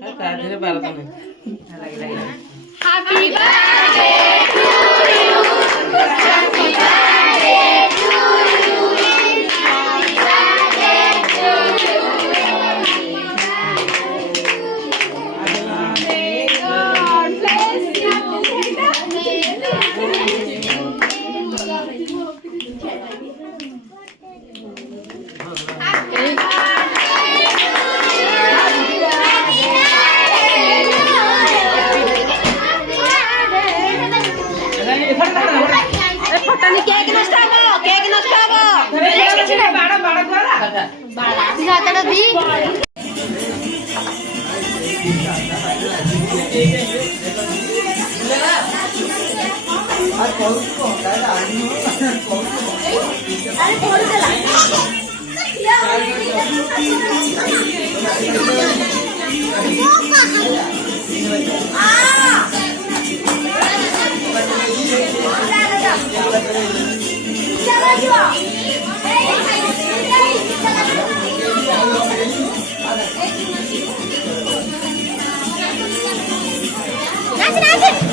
Happy birthday to you. Happy birthday to you. Happy birthday to you. May God bless Patani cake नष्ट हबो बाड़ा दी नाच